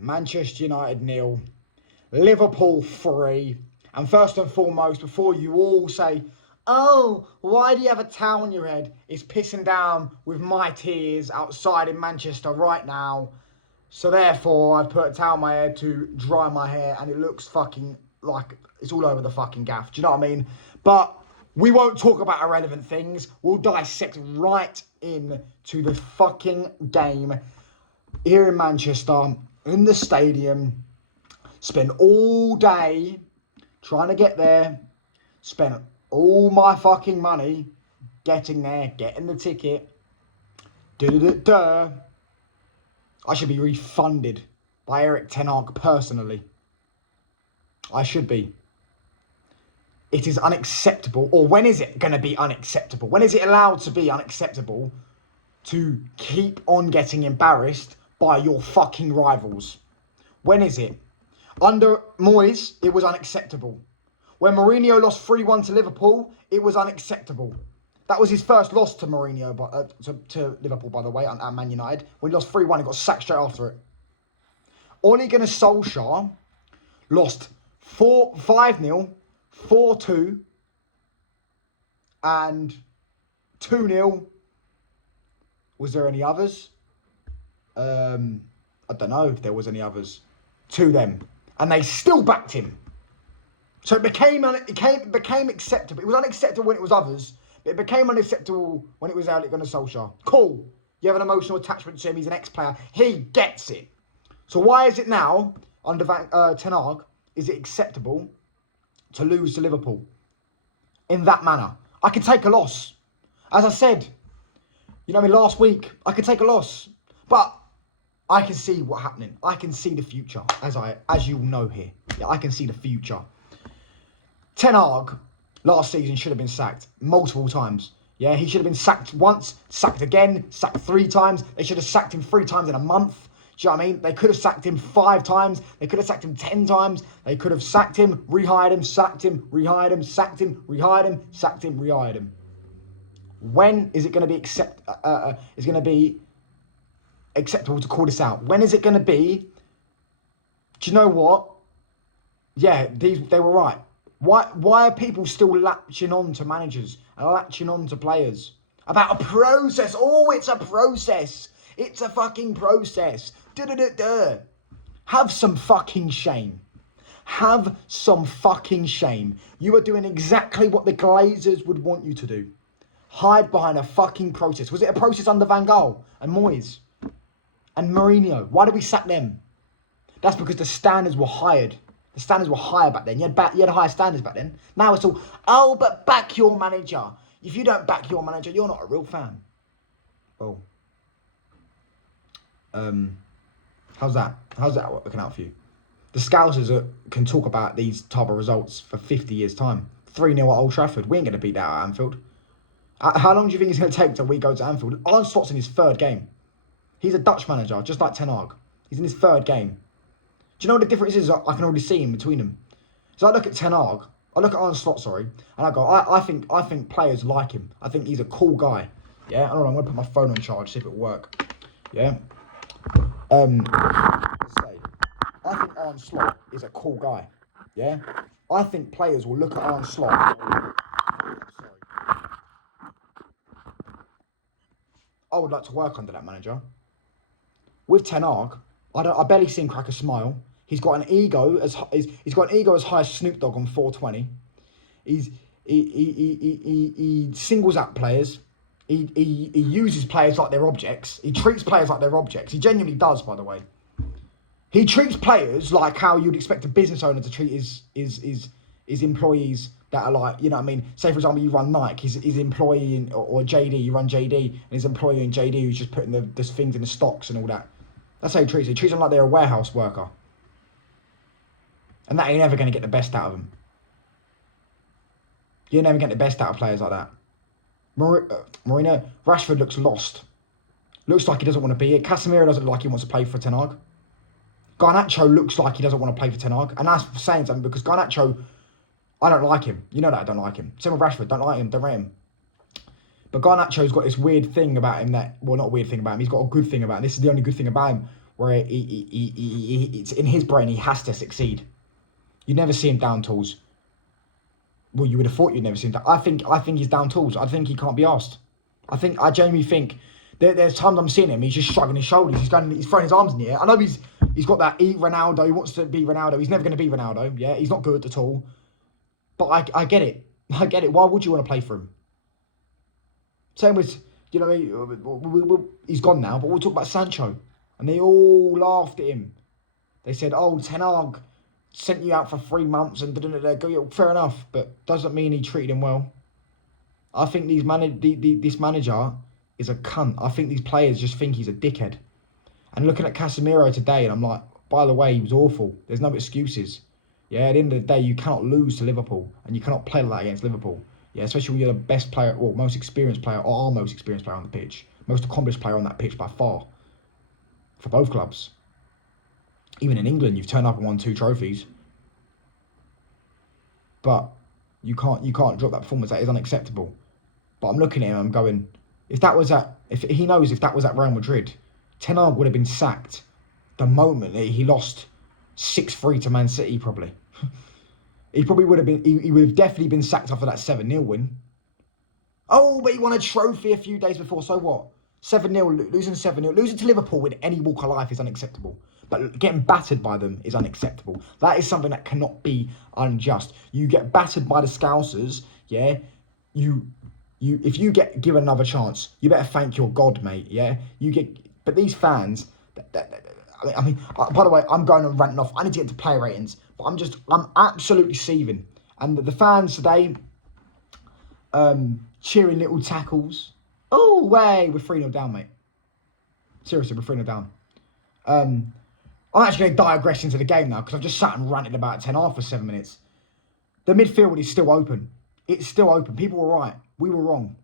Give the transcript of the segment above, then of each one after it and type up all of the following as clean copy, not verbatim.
Manchester United 0, Liverpool 3. And first and foremost, before you all say, oh, why do you have a towel on your head? It's pissing down with my tears outside in Manchester right now. So therefore, I put a towel on my head to dry my hair, and it looks fucking like it's all over the fucking gaff. Do you know what I mean? But we won't talk about irrelevant things. We'll dissect right in to the fucking game here in Manchester, in the stadium. Spend all day trying to get there. Spent all my fucking money getting there, getting the ticket. I should be refunded by Erik ten Hag personally. I should be. It is unacceptable. Or when is it going to be unacceptable? When is it allowed to be unacceptable to keep on getting embarrassed by your fucking rivals? When is it? Under Moyes, it was unacceptable. When Mourinho lost 3-1 to Liverpool, it was unacceptable. That was his first loss to Mourinho, to Liverpool, by the way, at Man United. When he lost 3-1, he got sacked straight after it. Ole Gunnar Solskjaer lost 5-0, 4-2, and 2-0. Was there any others? I don't know if there was any others to them. And they still backed him. So it became acceptable. It was unacceptable when it was others, but it became unacceptable when it was Ole Gunnar Solskjaer. Cool. You have an emotional attachment to him. He's an ex-player. He gets it. So why is it now, under Ten Hag, is it acceptable to lose to Liverpool in that manner? I could take a loss. As I said, you know, last week, I could take a loss. But I can see what's happening. I can see the future, as you know here. Yeah, I can see the future. Ten Hag, last season, should have been sacked multiple times. Yeah, he should have been sacked once, sacked again, sacked 3 times. They should have sacked him 3 times in a month. Do you know what I mean? They could have sacked him 5 times. They could have sacked him 10 times. They could have sacked him, rehired him, sacked him, rehired him, sacked him, rehired him, sacked him, rehired him. When is it going to be acceptable to call this out? When is it going to be? Do you know what? Yeah, they were right. Why are people still latching on to managers and latching on to players about a process? Oh, it's a process. It's a fucking process. Have some fucking shame. Have some fucking shame. You are doing exactly what the Glazers would want you to do. Hide behind a fucking process. Was it a process under Van Gaal and Moyes and Mourinho? Why did we sack them? That's because the standards were higher. The standards were higher back then. You had higher standards back then. Now it's all, oh, but back your manager. If you don't back your manager, you're not a real fan. Well, how's that working out for you? The Scousers can talk about these type of results for 50 years' time. 3-0 at Old Trafford. We ain't going to beat that at Anfield. How long do you think it's going to take till we go to Anfield? Arne Slot's in his 3rd game. He's a Dutch manager, just like Ten Hag. He's in his 3rd game. Do you know what the difference is? I can already see in between them. So I look at Ten Hag, I look at Arne Slot, and I go, I think players like him. I think he's a cool guy. Yeah, I don't know, I'm going to put my phone on charge, see if it'll work. Yeah. I think Arne Slot is a cool guy. Yeah. I think players will look at Arne Slot. I would like to work under that manager. With Ten Hag, I barely see him crack a smile. He's got an ego as high as Snoop Dogg on 420. He singles out players. He uses players like they're objects. He treats players like they're objects. He genuinely does, by the way. He treats players like how you'd expect a business owner to treat his employees that are like, you know what I mean? Say, for example, you run Nike, his employee or JD, you run JD, and his employee in JD who's just putting the things in the stocks and all that. That's how he treats them. He treats them like they're a warehouse worker. And that ain't never going to get the best out of them. You're never getting the best out of players like that. Rashford looks lost. Looks like he doesn't want to be here. Casemiro doesn't look like he wants to play for Ten Hag. Garnacho looks like he doesn't want to play for Ten Hag. And that's saying something because Garnacho, I don't like him. You know that I don't like him. Same with Rashford. Don't like him. Don't rate him. But Garnacho's got this weird thing about him that, well, not a weird thing about him. He's got a good thing about him. This is the only good thing about him. where it's in his brain he has to succeed. You never see him down tools. Well, you would have thought you'd never see him down. I think he's down tools. I think he can't be asked. I genuinely think there's times I'm seeing him, he's just shrugging his shoulders. He's throwing his arms in the air. I know he's got that Ronaldo. He wants to be Ronaldo. He's never going to be Ronaldo. Yeah, he's not good at all. But I get it. I get it. Why would you want to play for him? Same with, you know, he's gone now, but we'll talk about Sancho. And they all laughed at him. They said, oh, Ten Hag sent you out for 3 months and go. Fair enough, but doesn't mean he treated him well. I think this manager is a cunt. I think these players just think he's a dickhead. And looking at Casemiro today, and I'm like, by the way, he was awful. There's no excuses. Yeah, at the end of the day, you cannot lose to Liverpool, and you cannot play like that against Liverpool. Yeah, especially when you're the best player, or most experienced player, or our most experienced player on the pitch. Most accomplished player on that pitch by far. For both clubs. Even in England, you've turned up and won 2 trophies. But you can't drop that performance. That is unacceptable. But I'm looking at him, I'm going, if that was at Real Madrid, Ten Hag would have been sacked the moment he lost 6-3 to Man City, probably. He probably would have been, he would have definitely been sacked after that 7-0 win. Oh, but he won a trophy a few days before, so what? 7-0, losing 7-0. Losing to Liverpool with any walk of life is unacceptable. But getting battered by them is unacceptable. That is something that cannot be unjust. You get battered by the Scousers, yeah? If you get given another chance, you better thank your God, mate, yeah? But these fans, I mean, by the way, I'm going and ranting off. I need to get to player ratings, but I'm absolutely seething. And the fans today, cheering little tackles. Oh, way, we're 3-0 down, mate. Seriously, we're 3-0 down. I'm actually going to digress into the game now because I've just sat and ranted about Ten Hag for 7 minutes. The midfield is still open. It's still open. People were right. We were wrong.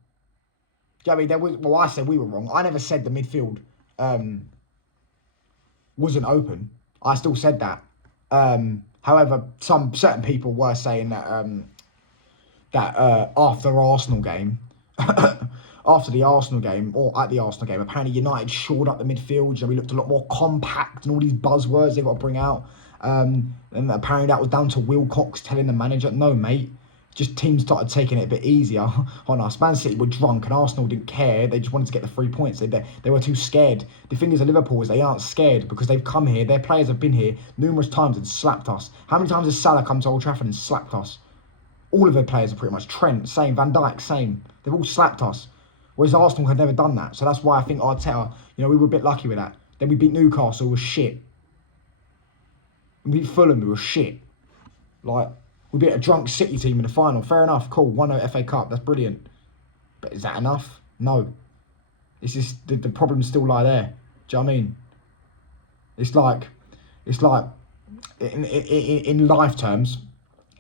Do you know what I mean? I said we were wrong. I never said the midfield wasn't open. I still said that. However, certain people were saying that after the Arsenal game, or at the Arsenal game, apparently United shored up the midfield. You know, we looked a lot more compact and all these buzzwords they've got to bring out. And apparently that was down to Wilcox telling the manager, no, mate. Just teams started taking it a bit easier on us. Man City were drunk and Arsenal didn't care. They just wanted to get the 3 points. They were too scared. The thing is, at Liverpool is they aren't scared because they've come here. Their players have been here numerous times and slapped us. How many times has Salah come to Old Trafford and slapped us? All of their players are pretty much. Trent, same. Van Dijk, same. They've all slapped us. Whereas Arsenal had never done that. So that's why I think Arteta, we were a bit lucky with that. Then we beat Newcastle, was shit. We beat Fulham, we were shit. We beat a drunk City team in the final. Fair enough, cool. 1-0 FA Cup, that's brilliant. But is that enough? No. It's just, the problems still lie there. Do you know what I mean? It's like in life terms,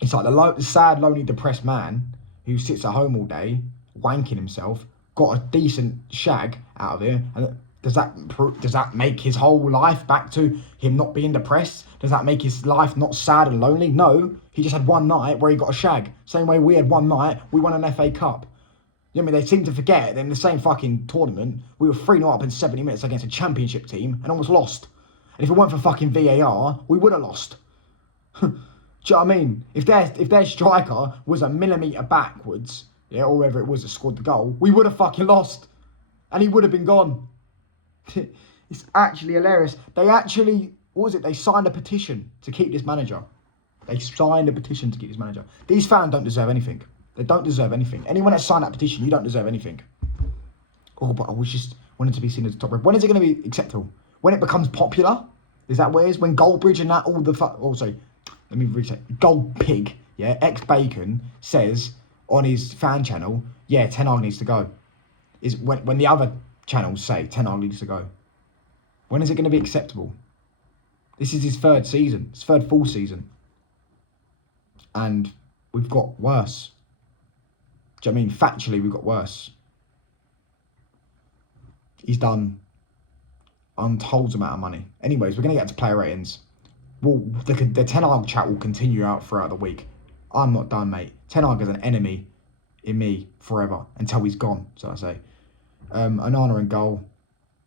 it's like the sad, lonely, depressed man who sits at home all day, wanking himself, got a decent shag out of it, and does that make his whole life back to him not being depressed? Does that make his life not sad and lonely? No, he just had one night where he got a shag. Same way we had one night, we won an FA Cup. You know what I mean? They seem to forget that in the same fucking tournament, we were 3-0 up in 70 minutes against a championship team and almost lost. And if it weren't for fucking VAR, we would have lost. Do you know what I mean? If their striker was a millimetre backwards, yeah, or whoever it was that scored the goal, we would have fucking lost. And he would have been gone. It's actually hilarious. They signed a petition to keep this manager. These fans don't deserve anything. They don't deserve anything. Anyone that signed that petition, you don't deserve anything. Oh, but I was just wanted to be seen as the top rep. When is it going to be acceptable? When it becomes popular? Is that where it is? When Goldbridge and that, let me reset. Gold Pig, yeah, ex-Bacon, says on his fan channel, yeah, Ten Hag needs to go. Is when the other channels say Ten Hag needs to go. When is it going to be acceptable? This is his third season. His third full season. And we've got worse. Do you know what I mean? Factually, we've got worse. He's done untold amount of money. Anyways, we're going to get to player ratings. Well, the Ten Hag chat will continue out throughout the week. I'm not done, mate. Ten Hag is an enemy in me forever until he's gone, so I say. Onana in goal.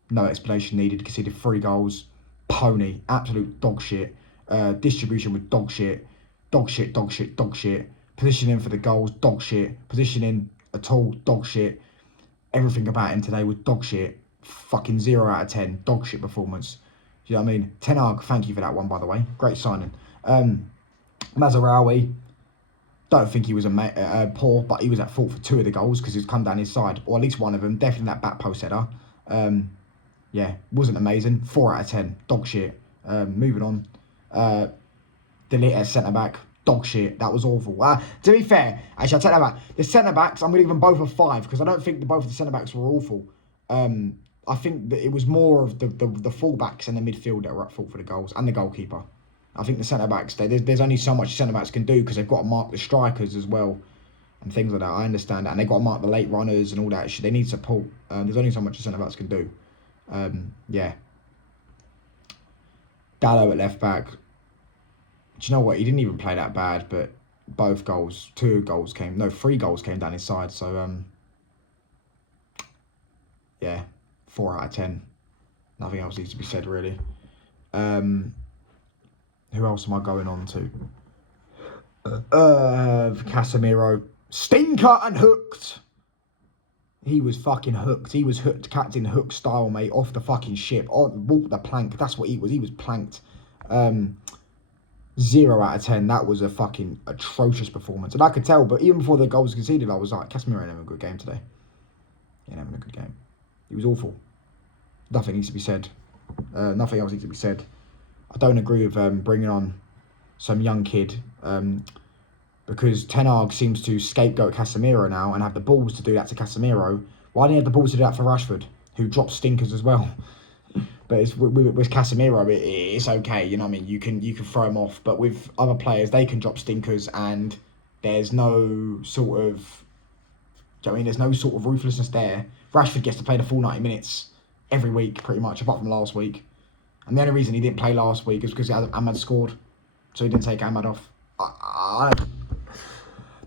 No explanation needed. Conceded 3 goals. pony, absolute dog shit. Distribution with dog shit. Dog shit, dog shit, dog shit. Positioning for the goals, dog shit. Positioning at all, dog shit. Everything about him today was dog shit. Fucking 0 out of 10. Dog shit performance. Do you know what I mean? Ten Hag, thank you for that one, by the way. Great signing. Mazraoui, don't think he was poor, but he was at fault for 2 of the goals because he's come down his side, or at least one of them. Definitely that back post header. Yeah, wasn't amazing. 4 out of 10. Dog shit. Moving on. Delete as centre back. Dog shit. That was awful. To be fair, actually, I'll take that back. The centre backs, I'm going to give them both a 5 because I don't think both of the centre backs were awful. I think that it was more of the full backs and the midfield that were at fault for the goals and the goalkeeper. I think the centre backs, there's only so much centre backs can do because they've got to mark the strikers as well and things like that. I understand that, and they've got to mark the late runners and all that shit. They need support. There's only so much the centre backs can do. Yeah. Dallo at left back. Do you know what? He didn't even play that bad, but both goals, 3 goals came down his side. So, yeah, 4 out of 10. Nothing else needs to be said, really. Who else am I going on to? Casemiro. Stinker and hooked. He was fucking hooked. He was hooked, Captain Hook style, mate, off the fucking ship. Walked the plank. That's what he was. He was planked. 0 out of 10. That was a fucking atrocious performance. And I could tell, but even before the goal was conceded, I was like, Casemiro ain't having a good game today. He ain't having a good game. He was awful. Nothing needs to be said. Nothing else needs to be said. I don't agree with bringing on some young kid because Ten Hag seems to scapegoat Casemiro now and have the balls to do that to Casemiro. Why didn't he have the balls to do that for Rashford, who dropped stinkers as well? But it's, with Casemiro, it's okay. You know what I mean? You can throw him off. But with other players, they can drop stinkers and there's no sort of... Do you know what I mean? There's no sort of ruthlessness there. Rashford gets to play the full 90 minutes every week, pretty much, apart from last week. And the only reason he didn't play last week is because Ahmad scored. So he didn't take Ahmad off.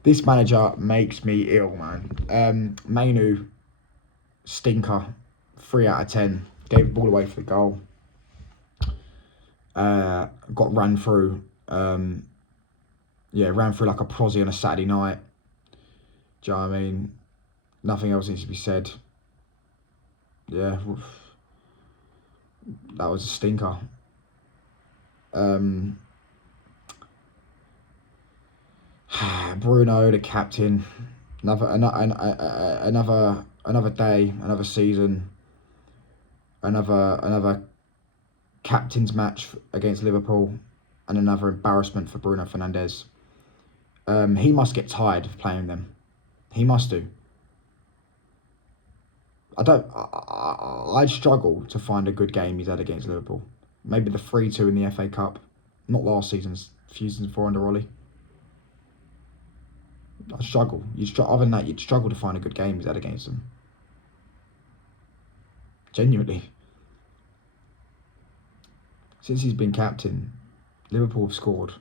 This manager makes me ill, man. Mainu, stinker. 3 out of 10. Gave the ball away for the goal. Got ran through. Ran through like a prosy on a Saturday night. Do you know what I mean? Nothing else needs to be said. Yeah. That was a stinker. Bruno, the captain. Another day, another season. Another captain's match against Liverpool, and another embarrassment for Bruno Fernandes. He must get tired of playing them. He must do. I'd struggle to find a good game he's had against Liverpool. Maybe the 3-2 in the FA Cup. Not last season's, a few seasons before under Ollie. I'd struggle. Other than that, you'd struggle to find a good game he's had against them. Genuinely. Since he's been captain, Liverpool have scored.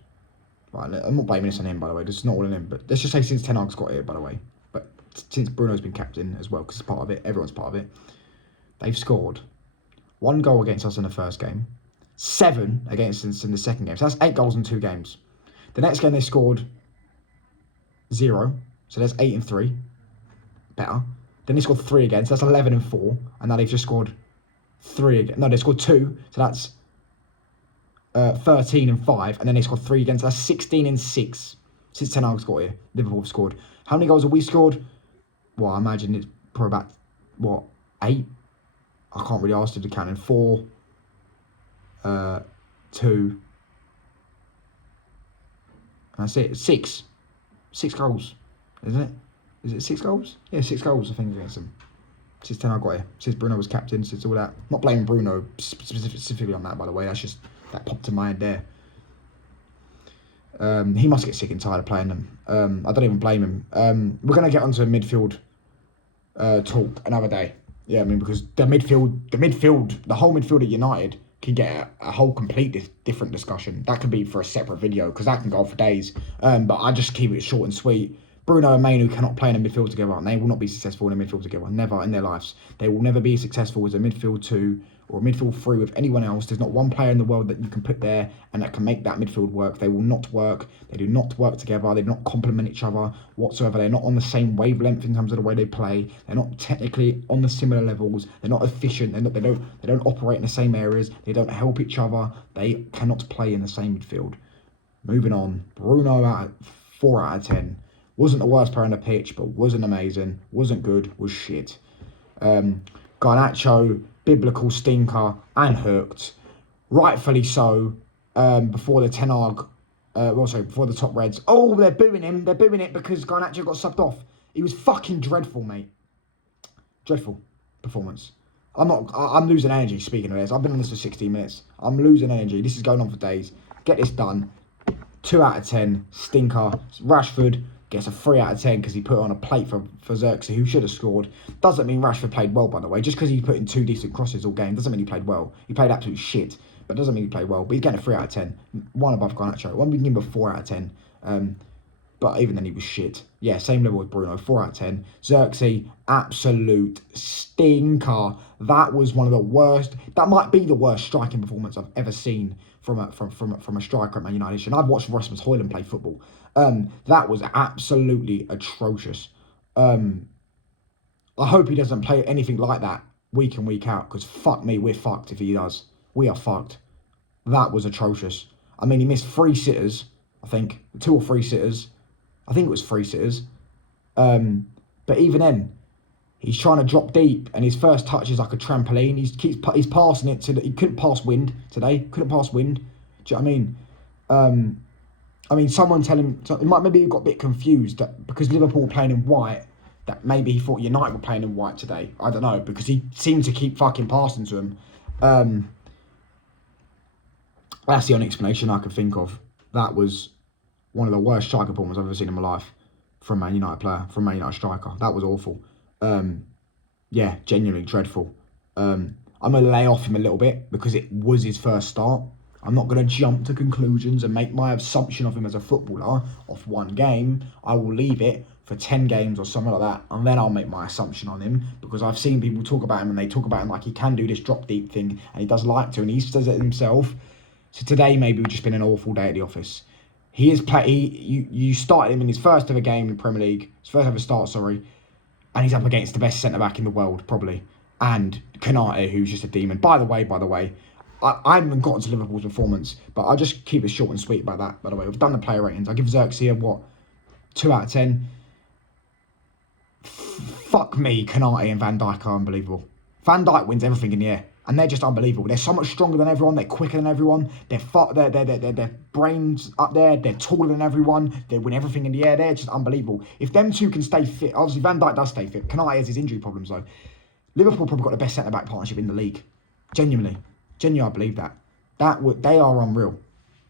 Right, I'm not blaming this on him, by the way. This is not all on him. But let's just say since Ten Hag's got here, by the way. But since Bruno's been captain as well, because it's part of it. Everyone's part of it. They've scored 1 goal against us in the first game. 7 against us in the second game. So that's 8 goals in 2 games. The next game they scored 0. So there's 8 and 3. Better. Then they scored 3 again. So that's 11 and 4. And now they've just scored 3 again. No, they scored 2. So that's 13 and 5. And then they scored 3 again. So that's 16 and 6. Since Ten Hag's got here, Liverpool have scored. How many goals have we scored? Well, I imagine it's probably about, 8? I can't really ask you to count in. 4, 2, and that's it. 6 goals, isn't it? Is it 6 goals? Yeah, 6 goals, I think, against them. Since Ten Hag got here. Since Bruno was captain, since all that. Not blaming Bruno specifically on that, by the way. That's just, that popped in my head there. He must get sick and tired of playing them. I don't even blame him. We're going to get onto a midfield talk another day. Yeah, I mean, because the whole midfield at United can get a whole complete different discussion. That could be for a separate video, because that can go on for days. But I just keep it short and sweet. Bruno and Mainu cannot play in a midfield together, and they will not be successful in a midfield together. Never in their lives. They will never be successful as a midfield 2 or a midfield three with anyone else. There's not one player in the world that you can put there and that can make that midfield work. They will not work. They do not work together. They do not complement each other whatsoever. They're not on the same wavelength in terms of the way they play. They're not technically on the similar levels. They're not efficient. They don't operate in the same areas. They don't help each other. They cannot play in the same midfield. Moving on, Bruno 4 out of 10. Wasn't the worst player on the pitch, but wasn't amazing. Wasn't good. Was shit. Garnacho, biblical stinker and hooked. Rightfully so. Before the Ten Hag, before the top Reds. Oh, they're booing him. They're booing it because Garnacho got subbed off. He was fucking dreadful, mate. Dreadful performance. I'm losing energy speaking of this. I've been on this for 16 minutes. I'm losing energy. This is going on for days. Get this done. 2 out of 10. Stinker. Rashford gets a 3 out of 10 because he put on a plate for Xerxes, who should have scored. Doesn't mean Rashford played well, by the way. Just because he put in 2 decent crosses all game doesn't mean he played well. He played absolute shit, but doesn't mean he played well. But he's getting a 3 out of 10. 1 above Garnacho. One we can give him a 4 out of 10. But even then he was shit. Yeah, same level with Bruno. 4 out of 10. Xerxes, absolute stinker. That was one of the worst. That might be the worst striking performance I've ever seen from a striker at Man United. And I've watched Rasmus Højlund play football. That was absolutely atrocious. I hope he doesn't play anything like that week in, week out, because fuck me, we're fucked if he does. We are fucked. That was atrocious. I mean, he missed 3 sitters, I think. 2 or 3 sitters. I think it was 3 sitters. But even then, he's trying to drop deep, and his first touch is like a trampoline. He's passing it he couldn't pass wind today. Couldn't pass wind. Do you know what I mean? I mean, someone tell him. Maybe he got a bit confused that because Liverpool were playing in white, that maybe he thought United were playing in white today. I don't know, because he seemed to keep fucking passing to him. That's the only explanation I can think of. That was one of the worst striker performances I've ever seen in my life from a Man United player, from a Man United striker. That was awful. Yeah, genuinely dreadful. I'm going to lay off him a little bit because it was his first start. I'm not going to jump to conclusions and make my assumption of him as a footballer off one game. I will leave it for 10 games or something like that, and then I'll make my assumption on him, because I've seen people talk about him and they talk about him like he can do this drop deep thing, and he does like to, and he says it himself. So today maybe it's just been an awful day at the office. He is you started him in his first ever game in the Premier League, his first ever start, and he's up against the best centre-back in the world, probably, and Konate, who's just a demon. By the way, I haven't even gotten to Liverpool's performance, but I'll just keep it short and sweet about that, by the way. We've done the player ratings. I give Xerxes here, 2 out of 10. Fuck me, Konate and Van Dijk are unbelievable. Van Dijk wins everything in the air, and they're just unbelievable. They're so much stronger than everyone. They're quicker than everyone. Their brains up there. They're taller than everyone. They win everything in the air. They're just unbelievable. If them two can stay fit, obviously Van Dijk does stay fit. Konate has his injury problems though. Liverpool probably got the best centre-back partnership in the league. Genuinely, I believe that. They are unreal.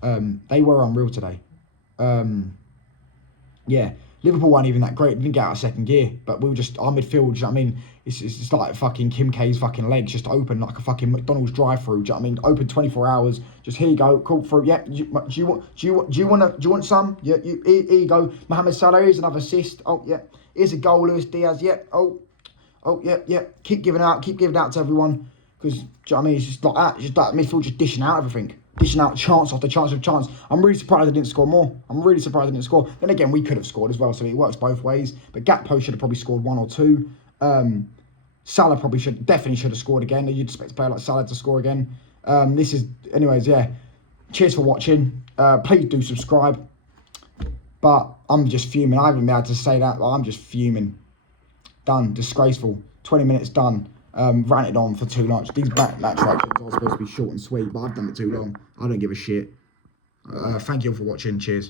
They were unreal today. Yeah, Liverpool weren't even that great. We didn't get out of second gear, but we were just, our midfield, do you know what I mean? It's like fucking Kim K's fucking legs just open like a fucking McDonald's drive-through. Do you know what I mean? Open 24 hours. Just here you go, call through. Yeah, do you want some? Yeah, here you go. Mohamed Salah, here's another assist. Oh yeah, here's a goal. Luis Diaz. Yeah. Oh yeah. Keep giving out to everyone, because do you know what I mean? It's just like that. It's just like midfield just dishing out everything. Dishing out chance after chance after chance. I'm really surprised they didn't score more. Then again, we could have scored as well, so it works both ways. But Gakpo should have probably scored 1 or 2. Salah definitely should have scored again. You'd expect a player like Salah to score again. Anyways, yeah. Cheers for watching. Please do subscribe. But I'm just fuming. I haven't been able to say that, but I'm just fuming. Done. Disgraceful. 20 minutes done. Ranted on for too long. These match reactions are supposed to be short and sweet, but I've done it too long. I don't give a shit. Thank you all for watching. Cheers.